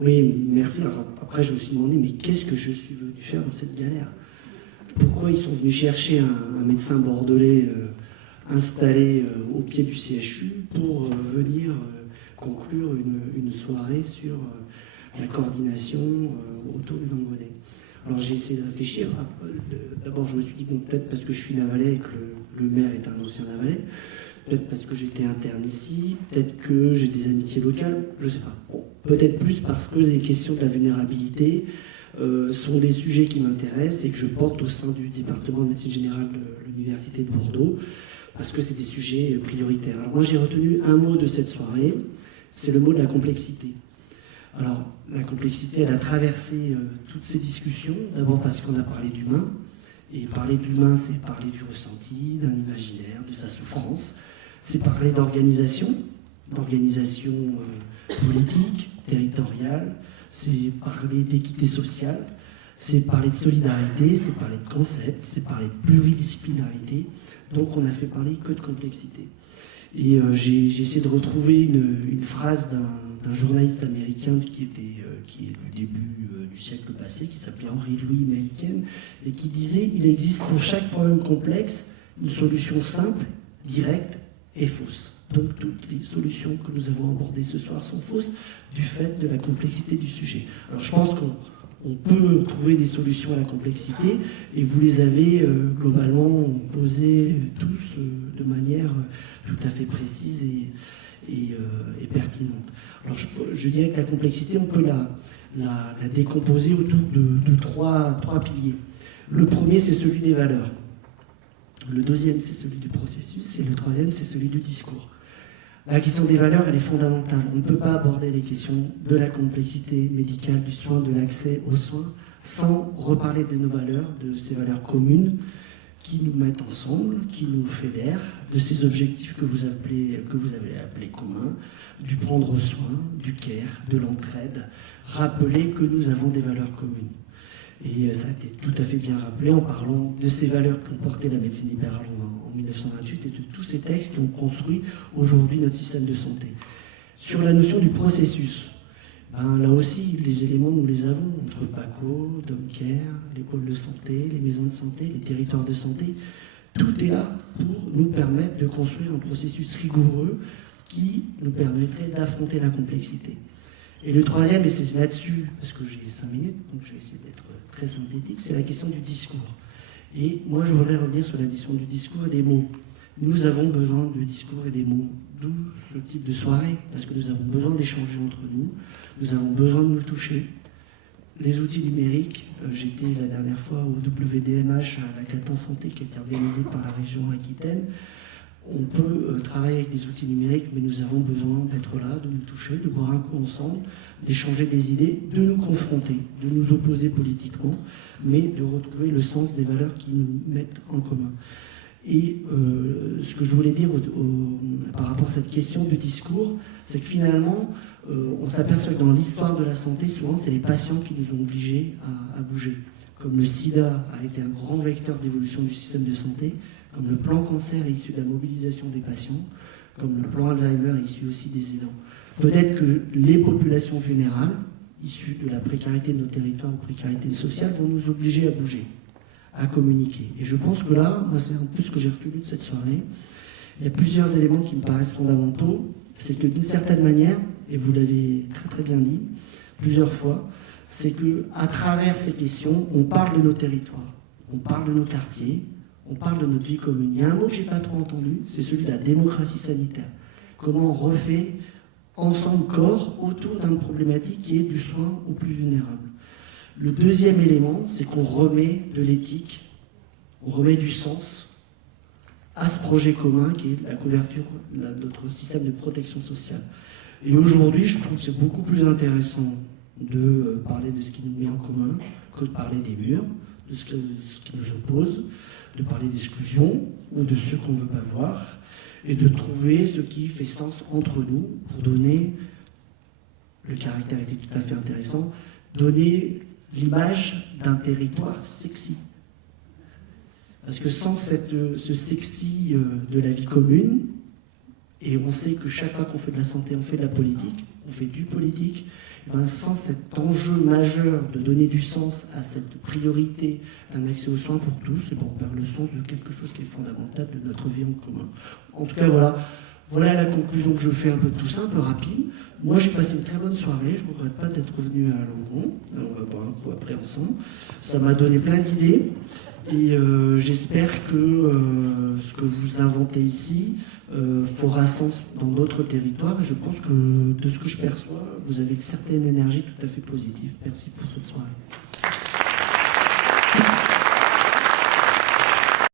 Oui, merci. Alors, après, je me suis demandé, mais qu'est-ce que je suis venu faire dans cette galère? Pourquoi ils sont venus chercher un médecin bordelais installé au pied du CHU pour venir conclure une soirée sur la coordination autour du Langonnet? Alors j'ai essayé de réfléchir. D'abord, je me suis dit, bon, peut-être parce que je suis navalais et que le maire est un ancien navalais, peut-être parce que j'étais interne ici, peut-être que j'ai des amitiés locales, je ne sais pas. Bon, peut-être plus parce que les questions de la vulnérabilité sont des sujets qui m'intéressent et que je porte au sein du département de médecine générale de l'Université de Bordeaux, parce que c'est des sujets prioritaires. Alors moi, j'ai retenu un mot de cette soirée, c'est le mot de la complexité. Alors, la complexité, elle a traversé toutes ces discussions, d'abord parce qu'on a parlé d'humain, et parler d'humain, c'est parler du ressenti, d'un imaginaire, de sa souffrance, c'est parler d'organisation politique, territoriale, c'est parler d'équité sociale, c'est parler de solidarité, c'est parler de concept, c'est parler de pluridisciplinarité, donc on a fait parler que de complexité. Et j'ai essayé de retrouver une phrase d'un journaliste américain qui est du début du siècle passé, qui s'appelait Henry Louis Mencken, et qui disait « Il existe pour chaque problème complexe une solution simple, directe et fausse ». Donc toutes les solutions que nous avons abordées ce soir sont fausses du fait de la complexité du sujet. Alors je pense qu'on peut trouver des solutions à la complexité, et vous les avez globalement posées tous de manière tout à fait précise et pertinente. Alors je dirais que la complexité, on peut la décomposer autour de trois piliers. Le premier, c'est celui des valeurs. Le deuxième, c'est celui du processus. Et le troisième, c'est celui du discours. La question des valeurs, elle est fondamentale. On ne peut pas aborder les questions de la complexité médicale, du soin, de l'accès aux soins, sans reparler de nos valeurs, de ces valeurs communes qui nous mettent ensemble, qui nous fédèrent, de ces objectifs que vous avez appelés communs, du prendre soin, du care, de l'entraide. Rappeler que nous avons des valeurs communes. Et ça a été tout à fait bien rappelé en parlant de ces valeurs qu'ont porté la médecine libérale en 1928 et de tous ces textes qui ont construit aujourd'hui notre système de santé. Sur la notion du processus, là aussi, les éléments, nous les avons entre PACO, DomCare, les pôles de santé, les maisons de santé, les territoires de santé. Tout est là pour nous permettre de construire un processus rigoureux qui nous permettrait d'affronter la complexité. Et le troisième, et c'est là-dessus, parce que j'ai 5 minutes, donc je vais essayer d'être très synthétique, c'est la question du discours. Et moi, je voudrais revenir sur la question du discours et des mots. Nous avons besoin de discours et des mots, d'où ce type de soirée, parce que nous avons besoin d'échanger entre nous, nous avons besoin de nous toucher. Les outils numériques, j'étais la dernière fois au WDMH à la Catan Santé, qui a été organisée par la région Aquitaine. On peut travailler avec des outils numériques, mais nous avons besoin d'être là, de nous toucher, de boire un coup ensemble, d'échanger des idées, de nous confronter, de nous opposer politiquement, mais de retrouver le sens des valeurs qui nous mettent en commun. Et ce que je voulais dire par rapport à cette question du discours, c'est que finalement, on s'aperçoit que dans l'histoire de la santé, souvent, c'est les patients qui nous ont obligés à bouger. Comme le sida a été un grand vecteur d'évolution du système de santé, comme le plan cancer est issu de la mobilisation des patients, comme le plan Alzheimer est issu aussi des aidants. Peut-être que les populations vulnérables, issues de la précarité de nos territoires ou précarité sociale, vont nous obliger à bouger, à communiquer. Et je pense que là, moi c'est un peu ce que j'ai retenu de cette soirée, il y a plusieurs éléments qui me paraissent fondamentaux. C'est que d'une certaine manière, et vous l'avez très très bien dit, plusieurs fois, c'est qu'à travers ces questions, on parle de nos territoires, on parle de nos quartiers, on parle de notre vie commune. Il y a un mot que je n'ai pas trop entendu, c'est celui de la démocratie sanitaire. Comment on refait ensemble corps autour d'une problématique qui est du soin aux plus vulnérables. Le deuxième élément, c'est qu'on remet de l'éthique, on remet du sens à ce projet commun qui est la couverture de notre système de protection sociale. Et aujourd'hui, je trouve que c'est beaucoup plus intéressant de parler de ce qui nous met en commun que de parler des murs, de ce qui nous oppose, de parler d'exclusion ou de ce qu'on ne veut pas voir, et de trouver ce qui fait sens entre nous pour donner, le caractère était tout à fait intéressant, donner l'image d'un territoire sexy. Parce que sans ce sexy de la vie commune, et on sait que chaque fois qu'on fait de la santé, on fait de la politique, on fait du politique, ben, sans cet enjeu majeur de donner du sens à cette priorité d'un accès aux soins pour tous, et ben, on perd le sens de quelque chose qui est fondamental de notre vie en commun. En tout cas, voilà la conclusion que je fais un peu de tout ça, un peu rapide. Moi, j'ai passé une très bonne soirée. Je ne regrette pas d'être revenu à Langon. On va boire un coup après ensemble. Ça m'a donné plein d'idées. Et j'espère que ce que vous inventez ici fera sens dans d'autres territoires. Et je pense que, de ce que je perçois, vous avez une certaine énergie tout à fait positive. Merci pour cette soirée.